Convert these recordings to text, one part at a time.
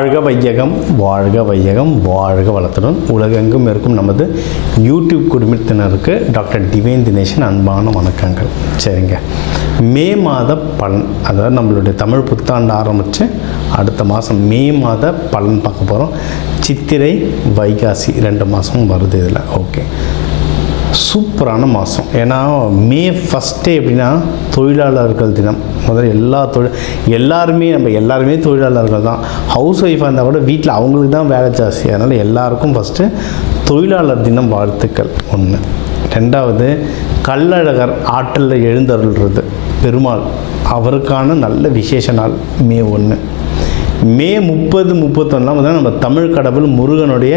வாழ்க வையகம், வாழ்க வையகம், வாழ்க வளத்துடன் உலகெங்கும் இருக்கும் நமது யூடியூப் குடும்பத்தினருக்கு டாக்டர் டிவைன் தினேஷன் அன்பான வணக்கங்கள். சரிங்க, மே மாத பலன், அதாவது நம்மளுடைய தமிழ் புத்தாண்டு ஆரம்பித்து அடுத்த மாதம் மே மாத பலன் பார்க்க போகிறோம். சித்திரை வைகாசி 2 மாதமும் வருது இதில். ஓகே, சூப்பரான மாதம். ஏன்னா மே ஃபஸ்ட்டே எப்படின்னா தொழிலாளர்கள் தினம். முதல்ல எல்லாருமே தொழிலாளர்கள் தான். ஹவுஸ் ஒய்ஃபாக இருந்தால் கூட வீட்டில் அவங்களுக்கு தான் வேலை ஜாஸ்தி. அதனால் எல்லாருக்கும் ஃபஸ்ட்டு தொழிலாளர் தினம் வாழ்த்துக்கள் ஒன்று. ரெண்டாவது, கள்ளழகர் ஆற்றலில் எழுந்தருள்றது பெருமாள், அவருக்கான நல்ல விசேஷ நாள் மே 1. மே 30, 31 நம்ம தமிழ் கடவுள் முருகனுடைய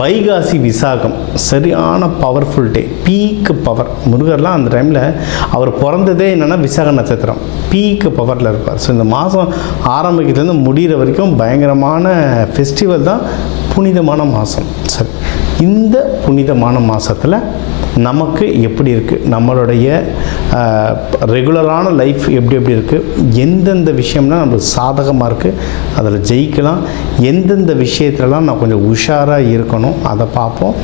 வைகாசி விசாகம், சரியான பவர்ஃபுல் டே, பீக் பவர். முருகர்லாம் அந்த டைமில் அவர் பிறந்ததே என்னென்னா விசாக நட்சத்திரம், பீக் பவரில் இருப்பார். ஸோ இந்த மாதம் ஆரம்பிக்கிறதுலேருந்து முடிகிற வரைக்கும் பயங்கரமான ஃபெஸ்டிவல் தான், புனிதமான மாதம். சரி, இந்த புனிதமான மாதத்தில் நமக்கு எப்படி இருக்குது, நம்மளுடைய ரெகுலரான லைஃப் எப்படி இருக்குது, எந்தெந்த விஷயம்னா நம்மளுக்கு சாதகமாக இருக்குது, அதில் ஜெயிக்கலாம், எந்தெந்த விஷயத்துலலாம் நான் கொஞ்சம் உஷாராக இருக்கணும் அதை பார்ப்போம்.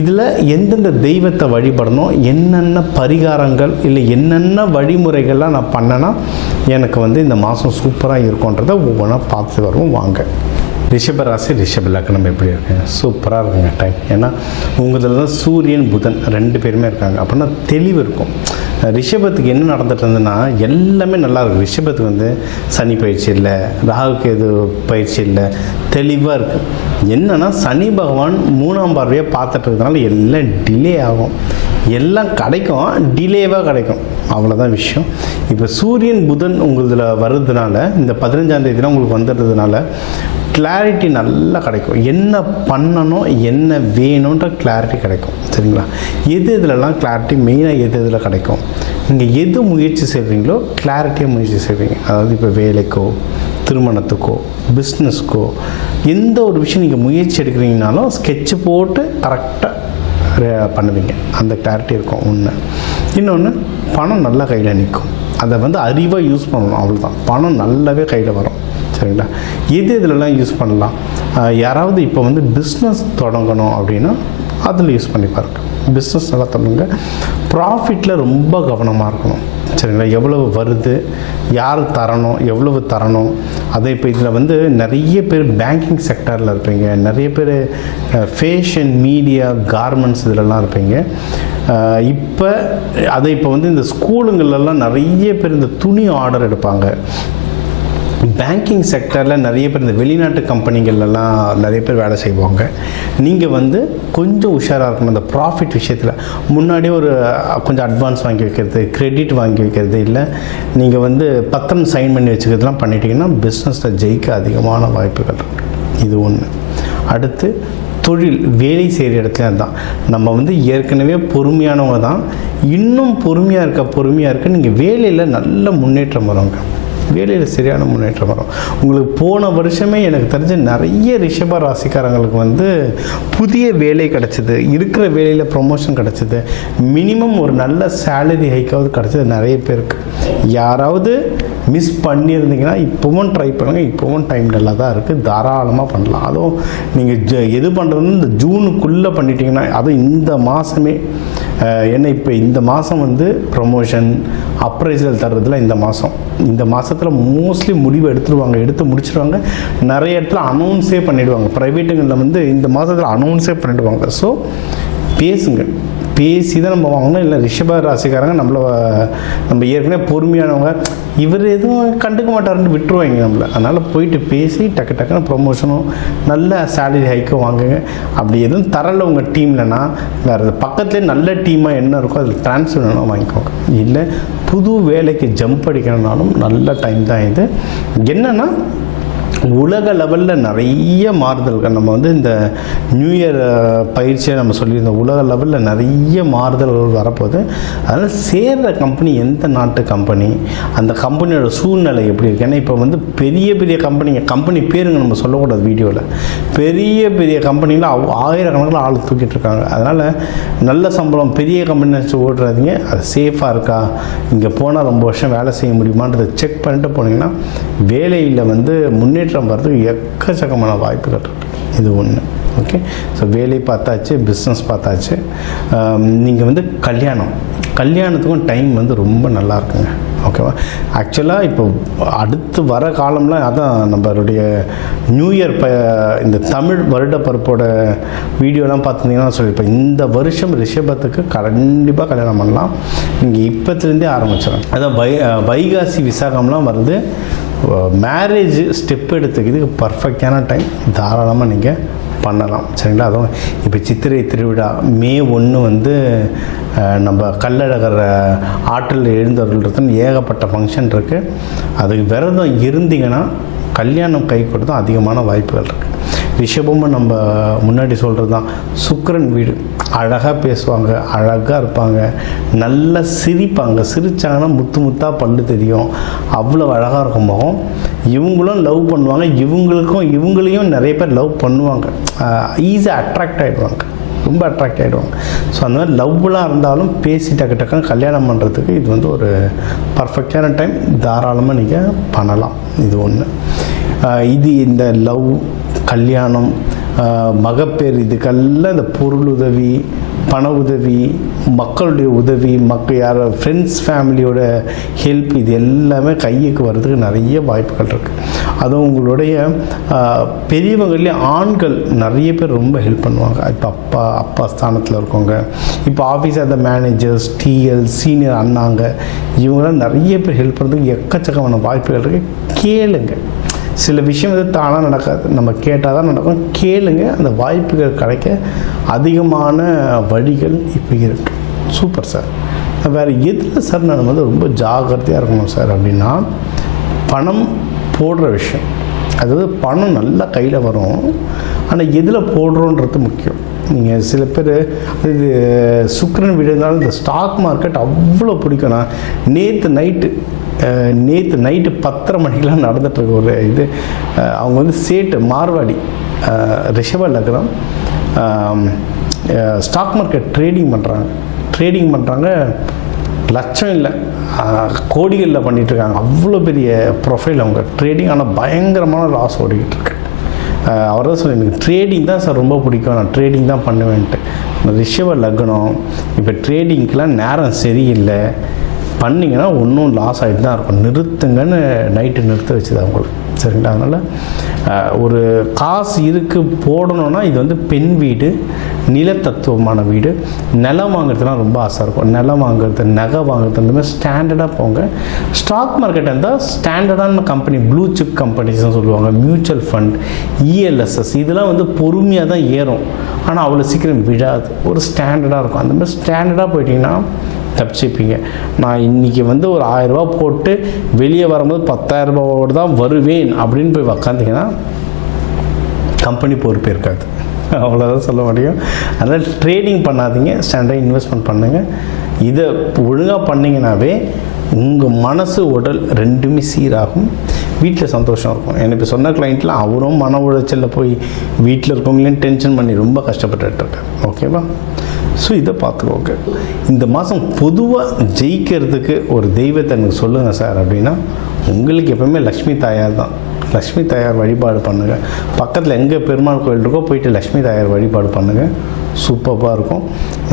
இதில் எந்தெந்த தெய்வத்தை வழிபடணும், என்னென்ன பரிகாரங்கள் இல்லை என்னென்ன வழிமுறைகள்லாம் நான் பண்ணேன்னா எனக்கு இந்த மாதம் சூப்பராக இருக்குன்றதை ஒவ்வொன்றா பார்த்து வருவோம். வாங்க. ரிஷபராசி, ரிஷப லக்னம் எப்படி இருக்குங்க? சூப்பராக இருக்குங்க டைம். ஏன்னா உங்கள் தான் சூரியன் புதன் 2 பேருமே இருக்காங்க. அப்படின்னா தெளிவு இருக்கும். ரிஷபத்துக்கு என்ன நடந்துட்டு இருந்ததுன்னா எல்லாமே நல்லா இருக்குது. ரிஷபத்துக்கு சனி பயிற்சி இல்லை, ராகுக்கு எது பயிற்சி இல்லை, தெளிவாக இருக்குது. என்னென்னா சனி பகவான் 3ஆம் பார்வையாக பார்த்துட்டு இருக்கிறதுனால எல்லாம் டிலே ஆகும், எல்லாம் கிடைக்கும், டிலேவாக கிடைக்கும், அவ்வளோதான் விஷயம். இப்போ சூரியன் புதன் உங்களதில் வர்றதுனால இந்த 15ஆம் தேதினா உங்களுக்கு வந்துடுறதுனால கிளாரிட்டி நல்லா கிடைக்கும். என்ன பண்ணணும், என்ன வேணுன்ற கிளாரிட்டி கிடைக்கும். சரிங்களா? இதிலலாம் கிளாரிட்டி மெயினாக இதில் கிடைக்கும். நீங்கள் எது முயற்சி செய்கிறீங்களோ கிளாரிட்டியாக முயற்சி செய்வீங்க. அதாவது இப்போ வேலைக்கோ, திருமணத்துக்கோ, பிஸ்னஸ்க்கோ, எந்த ஒரு விஷயம் நீங்கள் முயற்சி எடுக்கிறீங்கனாலும் ஸ்கெட்சு போட்டு கரெக்டாக பண்ணுவீங்க. அந்த கிளாரிட்டி இருக்கும் ஒன்று. இன்னொன்று, பணம் நல்லா கையில் நிற்கும். அதை அறிவாக யூஸ் பண்ணணும், அவ்வளோதான். பணம் நல்லாவே கையில் வரும். சரிங்களா? இதிலலாம் யூஸ் பண்ணலாம். யாராவது இப்போ பிஸ்னஸ் தொடங்கணும் அப்படின்னா அதில் யூஸ் பண்ணி பாருங்கள். பிஸ்னஸ் நல்லா தொடங்க. ப்ராஃபிட்டில் ரொம்ப கவனமாக இருக்கணும். சரிங்களா? எவ்வளவு வருது, யார் தரணும், எவ்வளவு தரணும். அதை இப்போ இதில் நிறைய பேர் பேங்கிங் செக்டரில் இருப்பீங்க, நிறைய பேர் ஃபேஷன், மீடியா, கார்மெண்ட்ஸ் இதிலலாம் இருப்பீங்க. இப்போ அதை இப்போ இந்த ஸ்கூலுங்களெல்லாம் நிறைய பேர் இந்த துணி ஆர்டர் எடுப்பாங்க. பேங்கிங் செக்டரில் நிறைய பேர் இந்த வெளிநாட்டு கம்பெனிகள்லாம் நிறைய பேர் வேலை செய்வாங்க. நீங்கள் கொஞ்சம் உஷாராக இருக்கணும். இந்த ப்ராஃபிட் விஷயத்தில் முன்னாடியே கொஞ்சம் அட்வான்ஸ் வாங்கி வைக்கிறது, கிரெடிட் வாங்கி வைக்கிறது, இல்லை நீங்கள் பத்திரம் சைன் பண்ணி வச்சுக்கிறதுலாம் பண்ணிட்டீங்கன்னா பிஸ்னஸில் ஜெயிக்க அதிகமான வாய்ப்புகள் இருக்குது. இது ஒன்று. அடுத்து, தொழில், வேலை செய்கிற இடத்துல தான் நம்ம ஏற்கனவே பொறுமையானவங்க தான், இன்னும் பொறுமையாக இருக்க நீங்கள் வேலையில் நல்ல முன்னேற்றம் வருவாங்க. வேலையில் சரியான முன்னேற்றம் வரும். உங்களுக்கு போன வருஷமே எனக்கு தெரிஞ்ச நிறைய ரிஷப ராசிக்காரங்களுக்கு புதிய வேலை கிடச்சிது, இருக்கிற வேலையில் ப்ரொமோஷன் கிடச்சிது, மினிமம் ஒரு நல்ல சேலரி ஹைக்காவது கிடச்சிது நிறைய பேருக்கு. யாராவது மிஸ் பண்ணியிருந்தீங்கன்னா இப்போவும் ட்ரை பண்ணுங்கள். இப்போவும் டைம் நல்லா தான் இருக்குது, தாராளமாக பண்ணலாம். அதுவும் நீங்கள் எது பண்ணுறதுன்னு இந்த ஜூனுக்குள்ளே பண்ணிட்டீங்கன்னா, அதுவும் இந்த மாதமே. ஏன்னா இப்போ இந்த மாதம் ப்ரொமோஷன், அப்ரைசல் தர்றதுல இந்த மாதத்தில் மோஸ்ட்லி முடிவு எடுத்து முடிச்சிடுவாங்க. நிறைய இடத்துல அனௌன்ஸே பண்ணிவிடுவாங்க. ப்ரைவேட்டுங்களில் இந்த மாதத்தில் அனௌன்ஸே பண்ணிவிடுவாங்க. ஸோ பேசுங்க, பேசி தான் நம்ம வாங்கணும். இல்லை ரிஷப ராசிக்காரங்க நம்ம ஏற்கனவே பொறுமையானவங்க, இவர் எதுவும் கண்டுக்க மாட்டாருன்னு விட்டுருவாங்க நம்மளை. அதனால் போயிட்டு பேசி டக்குன்னு ப்ரொமோஷனும் நல்ல சேலரி ஹைக்கும் வாங்குங்க. அப்படி எதுவும் தரலை உங்கள் டீம்லனா வேறு பக்கத்துலேயே நல்ல டீமாக என்ன இருக்கோ அதில் ட்ரான்ஸ்ஃபர் வேணும் வாங்கிக்கோங்க. இல்லை புது வேலைக்கு ஜம்ப் அடிக்கணும்னாலும் நல்ல டைம் தான் இது. என்னென்னா உலக லெவலில் நிறைய மாறுதல்கள் நம்ம இந்த நியூ இயர் பயிற்சியை நம்ம சொல்லியிருந்தோம். உலக லெவலில் நிறைய மாறுதல்கள் வரப்போகுது. அதனால் சேர்கிற கம்பெனி எந்த நாட்டு கம்பெனி, அந்த கம்பெனியோட சூழ்நிலை எப்படி இருக்குது. ஏன்னா இப்போ பெரிய பெரிய கம்பெனி பேருங்க நம்ம சொல்லக்கூடாது வீடியோவில். பெரிய பெரிய கம்பெனியில் ஆயிரக்கணக்கில் ஆள் தூக்கிட்டு இருக்காங்க. அதனால் நல்ல சம்பளம் பெரிய கம்பெனி நினச்சி ஓடுறாதீங்க. அது சேஃபாக இருக்கா, இங்கே போனால் ரொம்ப வருஷம் வேலை செய்ய முடியுமான்றதை செக் பண்ணிட்டு போனீங்கன்னா வேலையில் முன்னேற்ற முன்னேற்றம் வர்றதுக்கு எக்கச்சக்கமான வாய்ப்புகள் இருக்குது. இது ஒன்று. ஓகே. ஸோ வேலை பார்த்தாச்சு, பிஸ்னஸ் பார்த்தாச்சு. நீங்கள் வந்து கல்யாணத்துக்கும் டைம் வந்து ரொம்ப நல்லா இருக்குங்க. ஓகேவா? ஆக்சுவலாக இப்போ அடுத்து வர காலம்லாம் அதான் நம்மளுடைய நியூ இயர் இந்த தமிழ் வருட பருப்போட வீடியோலாம் பார்த்துருந்தீங்கன்னா சொல்லியிருப்பேன், இந்த வருஷம் ரிஷபத்துக்கு கண்டிப்பாக கல்யாணம் பண்ணலாம். நீங்கள் இப்போத்துலேருந்தே ஆரம்பிச்சிடலாம். அதான் வைகாசி விசாகம்லாம் வருது. மேரேஜ் ஸ்டெப் எடுத்துக்கிறதுக்கு பர்ஃபெக்டான டைம். தாராளமாக நீங்கள் பண்ணலாம். சரிங்களா? அதுவும் இப்போ சித்திரை திருவிழா மே 1 வந்து நம்ம கள்ளழகர் ஆற்றில் எழுந்தருள்றதுன்னு ஏகப்பட்ட ஃபங்க்ஷன் இருக்குது. அதுக்கு விரதம் இருந்தீங்கன்னா கல்யாணம் கை கொடுத்தும் அதிகமான வாய்ப்புகள் இருக்குது. ரிஷபமும் நம்ம முன்னாடி சொல்கிறது தான், சுக்கிரன் வீடு. அழகாக பேசுவாங்க, அழகாக இருப்பாங்க, நல்லா சிரிப்பாங்க. சிரித்தாங்கன்னா முத்து முத்தாக பல்லு தெரியும், அவ்வளோ அழகாக இருக்கும் முகம். இவங்களும் லவ் பண்ணுவாங்க, இவங்களையும் நிறைய பேர் லவ் பண்ணுவாங்க. ஈஸியாக அட்ராக்ட் ஆகிடுவாங்க, ரொம்ப அட்ராக்ட் ஆகிடுவாங்க. ஸோ அந்த மாதிரி லவ்லாம் இருந்தாலும் பேசி டக்கு கல்யாணம் பண்ணுறதுக்கு இது வந்து ஒரு பர்ஃபெக்டான டைம். தாராளமாக நீங்கள் பண்ணலாம். இது ஒன்று. இது இந்த லவ், கல்யாணம், மகப்பேறு, இதுக்கெல்லாம் இந்த பொருள் உதவி, பண உதவி, மக்களுடைய உதவி, யார் ஃப்ரெண்ட்ஸ் ஃபேமிலியோட ஹெல்ப், இது எல்லாமே கைக்கு வர்றதுக்கு நிறைய வாய்ப்புகள் இருக்குது. அதுவும் உங்களுடைய பெரியவங்களே ஆண்கள் நிறைய பேர் ரொம்ப ஹெல்ப் பண்ணுவாங்க. இப்போ அப்பா ஸ்தானத்தில் இருக்கவங்க, இப்போ ஆஃபீஸ் அந்த மேனேஜர்ஸ், டிஎல், சீனியர் அண்ணாங்க, இவங்களாம் நிறைய பேர் ஹெல்ப் பண்ணுறதுக்கு எக்கச்சக்கமான வாய்ப்புகள் இருக்குது. கேளுங்க. சில விஷயம் வந்து தானாக நடக்காது, நம்ம கேட்டால் தான் நடக்கும். கேளுங்க. அந்த வாய்ப்புகள் கிடைக்க அதிகமான வழிகள் இப்போ இருக்குது. Super sir. வேறு எதில் சார் நான் வந்து ரொம்ப ஜாக்கிரதையாக இருக்கணும் சார் அப்படின்னா, பணம் போடுற விஷயம். அதாவது பணம் நல்லா கையில் வரும், ஆனால் எதில் போடுறோன்றது முக்கியம். நீங்கள் சில பேர் இது சுக்கிரன் விடுறதுனால இந்த ஸ்டாக் மார்க்கெட் அவ்வளோ பிடிக்கும். நான் நேற்று நைட்டு 10:30 மணிக்கெலாம் நடந்துகிட்ருக்க ஒரு இது, அவங்க வந்து சேட்டு மார்வாடி, ரிஷப லக்னம், ஸ்டாக் மார்க்கெட் ட்ரேடிங் பண்ணுறாங்க. லட்சம் இல்லை, கோடிகளில் பண்ணிகிட்ருக்காங்க. அவ்வளோ பெரிய ப்ரொஃபைல் அவங்க ட்ரேடிங். ஆனால் பயங்கரமான லாஸ் ஓடிக்கிட்டு இருக்கு. அவர் தான் சொல்லி, எனக்கு ட்ரேடிங் தான் சார் ரொம்ப பிடிக்கும், நான் ட்ரேடிங் தான் பண்ணுவேன்ட்டு. ரிஷப லக்னம் இப்போ ட்ரேடிங்க்கெலாம் நேரம் சரியில்லை, பண்ணிங்கன்னா ஒன்றும் லாஸ் ஆகிட்டு தான் இருக்கும். நிறுத்துங்கன்னு நைட்டு நிறுத்த வச்சுது அவங்களுக்கு. சரிங்களா? அதனால் ஒரு காசு இருக்குது போடணுன்னா இது வந்து பெண் வீடு, நிலத்தத்துவமான வீடு. நிலம் வாங்குறதுலாம் ரொம்ப ஆசை இருக்கும். நிலம் வாங்குறது, நகை வாங்குறது, அந்த மாதிரி ஸ்டாண்டர்டாக போங்க. ஸ்டாக் மார்க்கெட் இருந்தால் ஸ்டாண்டர்டான கம்பெனி, ப்ளூ சிப் கம்பெனிஸ்னு சொல்லுவாங்க, மியூச்சுவல் ஃபண்ட், இஎல்எஸ்எஸ், இதெல்லாம் வந்து பொறுமையாக தான் ஏறும், ஆனால் அவ்வளோ சீக்கிரம் விழாது. ஒரு ஸ்டாண்டர்டாக இருக்கும். அந்த மாதிரி ஸ்டாண்டர்டாக போயிட்டிங்கன்னா தப்பிச்சுப்பீங்க. நான் இன்றைக்கி வந்து ஒரு 1000 ரூபா போட்டு வெளியே வரும்போது 10,000 ரூபாவோடு தான் வருவேன் அப்படின்னு போய் உக்காந்திங்கன்னா கம்பெனி பொறுப்பே இருக்காது. அவ்வளோதான் சொல்ல முடியும். அதனால் ட்ரேடிங் பண்ணாதீங்க, ஸ்டாண்டர்டாக இன்வெஸ்ட்மெண்ட் பண்ணுங்கள். இதை ஒழுங்காக பண்ணிங்கனாவே உங்கள் மனசு உடல் ரெண்டுமே சீராகும், வீட்டில் சந்தோஷம் இருக்கும். எனக்கு சொன்ன கிளைண்ட்லாம் அவரும் மன உளைச்சலில் போய் வீட்டில் இருக்கவங்களையும் டென்ஷன் பண்ணி ரொம்ப கஷ்டப்பட்டுருக்காரு. ஓகேவா? ஸோ இதை பார்த்துக்கோங்க. இந்த மாதம் பொதுவாக ஜெயிக்கிறதுக்கு ஒரு தெய்வத்தை எனக்கு சொல்லுங்கள் சார் அப்படின்னா, உங்களுக்கு எப்போவுமே லக்ஷ்மி தாயார் தான். லக்ஷ்மி தாயார் வழிபாடு பண்ணுங்கள். பக்கத்தில் எங்கே பெருமாள் கோயில் இருக்கோ போயிட்டு லக்ஷ்மி தாயார் வழிபாடு பண்ணுங்கள். சூப்பராக இருக்கும்.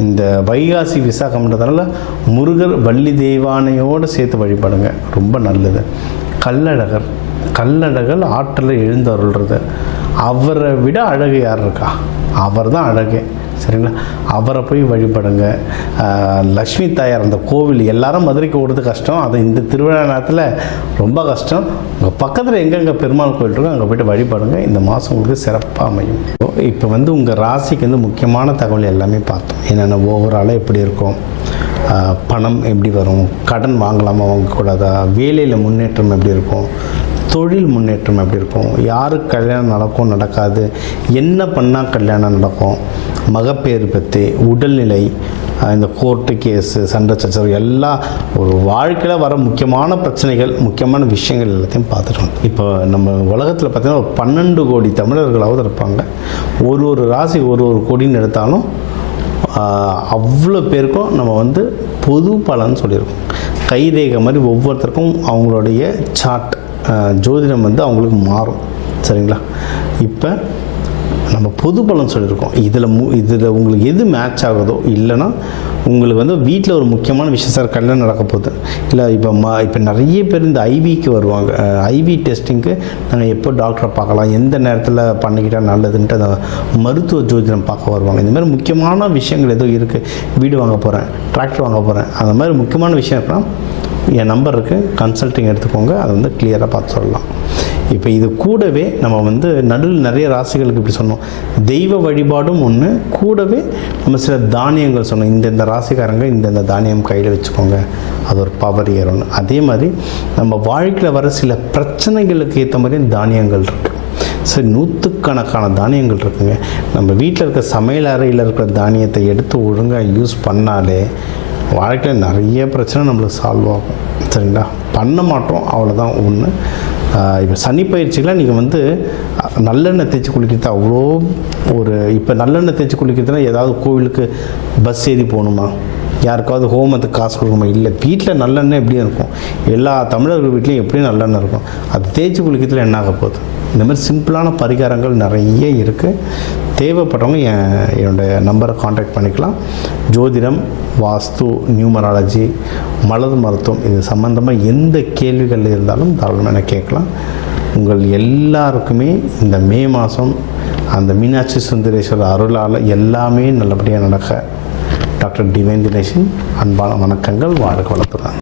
இந்த வைகாசி விசாகம்ன்றதுனால முருகர் வள்ளி தெய்வானையோடு சேர்த்து வழிபாடுங்க, ரொம்ப நல்லது. கள்ளழகர் ஆற்றில் எழுந்தருள்றது, அவரை விட அழகு யார் இருக்கா? அவர் தான் அழகே. சரிங்களா? அவரை போய் வழிபடுங்க. லக்ஷ்மி தாயார் அந்த கோவில் எல்லாரும் மதுரைக்கு ஓடுறது கஷ்டம், அது இந்த திருவிழா நேரத்தில் ரொம்ப கஷ்டம். உங்கள் பக்கத்தில் எங்கெங்கே பெருமாள் கோவில் இருக்கோ அங்கே போய்ட்டு வழிபடுங்க. இந்த மாதம் உங்களுக்கு சிறப்பாக அமையும். இப்போ வந்து உங்கள் ராசிக்கு வந்து முக்கியமான தகவல் எல்லாமே பார்த்தோம். என்னென்ன ஓவராலாக எப்படி இருக்கும், பணம் எப்படி வரும், கடன் வாங்கலாமா வாங்கக்கூடாதா, வேலையில் முன்னேற்றம் எப்படி இருக்கும், தொழில் முன்னேற்றம் எப்படி இருக்கும், யாருக்கு கல்யாணம் நடக்கும் நடக்காது, என்ன பண்ணால் கல்யாணம் நடக்கும், மகப்பேறு பற்றி, உடல்நிலை, இந்த கோர்ட்டு கேஸு, சண்டை சச்சரவு, எல்லாம் ஒரு வாழ்க்கையில் வர முக்கியமான பிரச்சனைகள், முக்கியமான விஷயங்கள் எல்லாத்தையும் பார்த்துட்டோம். இப்போ நம்ம உலகத்தில் பார்த்திங்கன்னா ஒரு 12 கோடி தமிழர்களாவது இருப்பாங்க. ஒரு ராசி ஒரு கோடின்னு எடுத்தாலும் அவ்வளோ பேருக்கும் நம்ம வந்து பொது பலன்னு சொல்லியிருக்கோம். கைரேகை மாதிரி ஒவ்வொருத்தருக்கும் அவங்களுடைய சார்ட், ஜோதிடம் வந்து அவங்களுக்கு மாறும். சரிங்களா? இப்போ நம்ம பொது பலன் சொல்லியிருக்கோம். இதில் உங்களுக்கு எது மேட்ச் ஆகுதோ, இல்லைன்னா உங்களுக்கு வந்து வீட்டில் ஒரு முக்கியமான விஷயம், சார் கல்யாணம் நடக்க போகுது, இல்லை இப்போ நிறைய பேர் இந்த ஐவிக்கு வருவாங்க. ஐவி டெஸ்டிங்க்கு நாங்கள் எப்போ டாக்டரை பார்க்கலாம், எந்த நேரத்தில் பண்ணிக்கிட்டால் நல்லதுன்ட்டு அந்த மருத்துவ ஜோதிடம் பார்க்க வருவாங்க. இந்த மாதிரி முக்கியமான விஷயங்கள் ஏதோ இருக்குது, வீடு வாங்க போகிறேன், டிராக்டர் வாங்க போகிறேன், அந்த மாதிரி முக்கியமான விஷயம் இருக்கலாம், என் நம்பர் இருக்குது, கன்சல்ட்டிங் எடுத்துக்கோங்க, அதை வந்து கிளியராக பார்த்து சொல்லலாம். இப்போ இது கூடவே நம்ம வந்து நடுவில் நிறைய ராசிகளுக்கு இப்படி சொன்னோம், தெய்வ வழிபாடும் ஒன்று, கூடவே நம்ம சில தானியங்கள் சொன்னோம், இந்தந்த ராசிக்காரங்க இந்தந்த தானியம் கையில் வச்சுக்கோங்க, அது ஒரு பவர் ஏறணும். அதே மாதிரி நம்ம வாழ்க்கையில் வர சில பிரச்சனைகளுக்கு ஏற்ற மாதிரி தானியங்கள் இருக்குது. சரி, நூற்றுக்கணக்கான தானியங்கள் இருக்குங்க. நம்ம வீட்டில் இருக்க சமையல் அறையில் இருக்கிற தானியத்தை எடுத்து ஒழுங்காக யூஸ் பண்ணாலே வாழ்க்கையில் நிறைய பிரச்சனை நம்மளுக்கு சால்வ் ஆகும். சரிங்களா? பண்ண மாட்டோம், அவ்வளோதான் ஒன்று. இப்போ சனி பயிற்சிகளாக நீங்கள் வந்து நல்லெண்ணெய் தேய்ச்சி குளிக்கிறது அவ்வளோ இப்போ நல்லெண்ணெய் தேய்ச்சி குளிக்கிறதுனா ஏதாவது கோவிலுக்கு பஸ் ஏறி போகணுமா, யாருக்காவது ஹோமத்துக்கு காசு கொடுக்கணுமா? இல்லை, வீட்டில் நல்லெண்ணெய் எப்படியும் இருக்கும், எல்லா தமிழர்கள் வீட்லேயும் எப்படியும் நல்லெண்ணெய் இருக்கும், அது தேய்ச்சி குளிக்கிறதுல என்ன ஆக போகுது? இந்த மாதிரி சிம்பிளான பரிகாரங்கள் நிறைய இருக்குது. தேவைப்படுறவங்க என்னுடைய நம்பரை காண்டாக்ட் பண்ணிக்கலாம். ஜோதிடம், வாஸ்து, நியூமராலஜி, மலர் மருத்துவம், இது சம்மந்தமாக எந்த கேள்விகள் இருந்தாலும் தாராளமாக கேட்கலாம். உங்கள் எல்லாருக்குமே இந்த மே மாதம் அந்த மீனாட்சி சுந்தரேஸ்வரர் அருளால் எல்லாமே நல்லபடியாக நடக்க டாக்டர் டிவைன் தினேஷன் அன்பான வணக்கங்கள். வாழ்க வளத்துடன்.